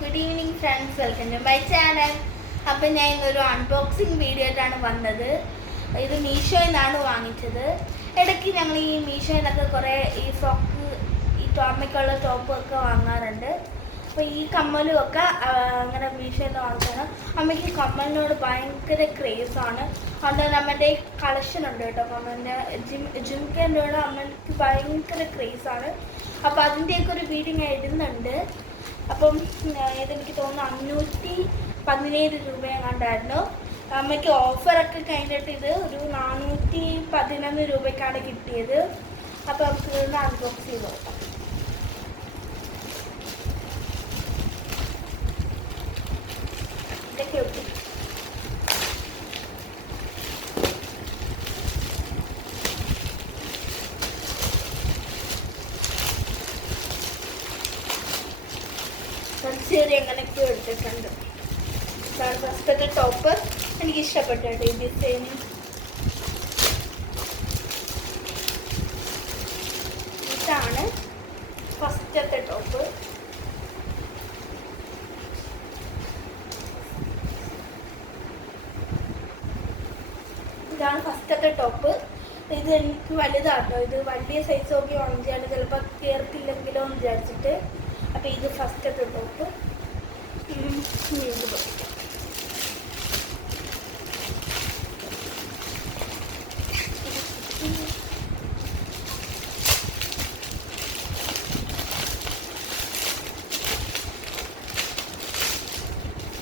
Good evening friends, welcome to my channel. അപ്പം ഞാൻ ഇന്നൊരു അൺബോക്സിങ് വീഡിയോ ആയിട്ടാണ് വന്നത്. ഇത് മീഷോയിൽ നിന്നാണ് വാങ്ങിച്ചത്. ഇടയ്ക്ക് ഞങ്ങൾ ഈ മീഷോയിൽ നിന്നൊക്കെ കുറേ ഈ ഫ്രോക്ക്, ഈ അമ്മയ്ക്കുള്ള ടോപ്പൊക്കെ വാങ്ങാറുണ്ട്. അപ്പോൾ ഈ കമ്മലും ഒക്കെ അങ്ങനെ മീഷോയിൽ നിന്ന് വാങ്ങിച്ചാണ്. അമ്മയ്ക്ക് കമ്മലിനോട് ഭയങ്കര ക്രേസാണ്. അതുകൊണ്ട് അമ്മൻ്റെ കളക്ഷൻ ഉണ്ട് കേട്ടോ. കമ്മലിൻ്റെ ജിംക്കേൻ്റെ കൂടെ അമ്മയ്ക്ക് ഭയങ്കര ക്രേസാണ്. അപ്പോൾ അതിൻ്റെയൊക്കെ ഒരു വീഡിയോ ഞാൻ ഇടുന്നുണ്ട്. അപ്പം ഇതെനിക്ക് തോന്നുന്നു 517 രൂപയെങ്ങാണ്ടായിരുന്നു. അമ്മയ്ക്ക് ഓഫറൊക്കെ കഴിഞ്ഞിട്ട് ഇത് ഒരു 411 രൂപയ്ക്കാണ് കിട്ടിയത്. അപ്പം നമുക്ക് ഇതൊന്ന് അൺബോക്സ് ചെയ്ത് നോക്കാം. ഇതൊക്കെ ഒട്ടി ചെറിയ എങ്ങനെയൊക്കെ എടുത്തിട്ടുണ്ട്. ഇതാണ് ഫസ്റ്റത്തെ ടോപ്പ്. എനിക്ക് ഇഷ്ടപ്പെട്ടു ഈ ഡിസൈൻ. ഇതാണ് ഫസ്റ്റത്തെ ടോപ്പ്. ഇതാണ് ഫസ്റ്റത്തെ ടോപ്പ്. ഇത് എനിക്ക് വലുതാട്ടോ. ഇത് വലിയ സൈസ് നോക്കി വാങ്ങിച്ചാണ്, ചിലപ്പോൾ കേർത്തില്ലെങ്കിലോ എന്ന് വിചാരിച്ചിട്ട്. അപ്പോൾ ഇത് ഫസ്റ്റത്തെ ടോപ്പ്. വീണ്ടും പഠിക്കാം.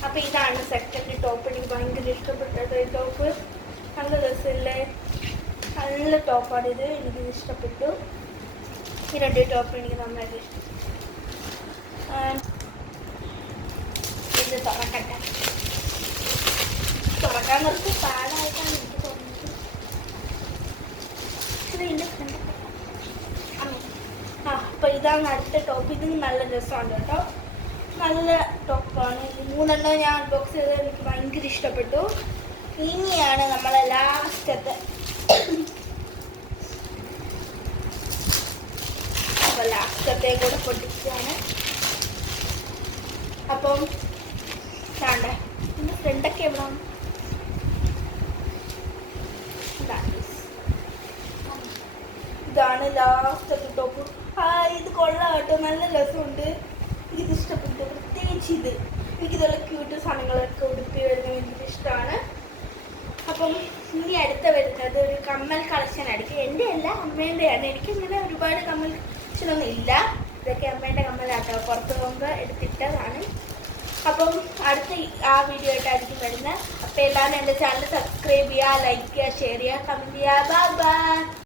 അപ്പോൾ ഇതാണ് സെക്കൻഡ് ടോപ്പ്. എനിക്ക് ഭയങ്കര ഇഷ്ടപ്പെട്ടത് ഈ ടോപ്പ്. നല്ല രസമില്ലേ, നല്ല ടോപ്പാണിത്. എനിക്കിത് ഇഷ്ടപ്പെട്ടു. ഈ രണ്ട് ടോപ്പ് എനിക്ക് നന്നായിട്ട് ഇഷ്ടപ്പെട്ടു. ഇത് തുറക്കാൻ കുറച്ച് പാടായിട്ടാണ് എനിക്ക് തോന്നുന്നത്. അപ്പോൾ ഇതാണ് അടുത്ത ടോപ്പ്. ഇതിന് നല്ല രസമുണ്ട് കേട്ടോ. നല്ല ടോപ്പാണ്. ഈ 3 ഞാൻ അൺബോക്സ് ചെയ്തത് എനിക്ക് ഭയങ്കര ഇഷ്ടപ്പെട്ടു. ഇനിയാണ് നമ്മളെ ലാസ്റ്റത്തെ. അപ്പോൾ ലാസ്റ്റത്തെ കൂടെ പൊട്ടിച്ചാണ്. അപ്പം വേണ്ട പിന്നെ ഫ്രണ്ടൊക്കെ എവിടെ ഇതാണ് ലാസ്റ്റത്തെ ടോപ്പ്. ഇത് കൊള്ളാം കേട്ടോ, നല്ല രസമുണ്ട്. എനിക്കിത് ഇഷ്ടപ്പെട്ടു. പ്രത്യേകിച്ച് എനിക്കിതുള്ള ക്യൂട്ട് സാധനങ്ങളൊക്കെ ഉടുപ്പി വരുന്നത് ഭയങ്കര ഇഷ്ടമാണ്. അപ്പം ഇനി അടുത്ത വരുന്നത് ഒരു കമ്മൽ കളക്ഷൻ ആയിരിക്കും. എൻ്റെ അല്ല, അമ്മേൻ്റെയാണ്. എനിക്കിങ്ങനെ ഒരുപാട് കമ്മൽ കളക്ഷനൊന്നും ഇല്ല. ഇതൊക്കെ അമ്മേൻ്റെ കമ്മലാട്ടോ, പുറത്ത് പോകുമ്പോൾ എടുത്തിട്ടതാണ്. അപ്പം അടുത്ത ആ വീഡിയോ ആയിട്ടായിരിക്കും വരുന്നത്. അപ്പോൾ എല്ലാവരും എൻ്റെ ചാനൽ സബ്സ്ക്രൈബ് ചെയ്യുക, ലൈക്ക് ചെയ്യുക, ഷെയർ ചെയ്യുക, കമൻറ്റ് ചെയ്യുക. Bye bye.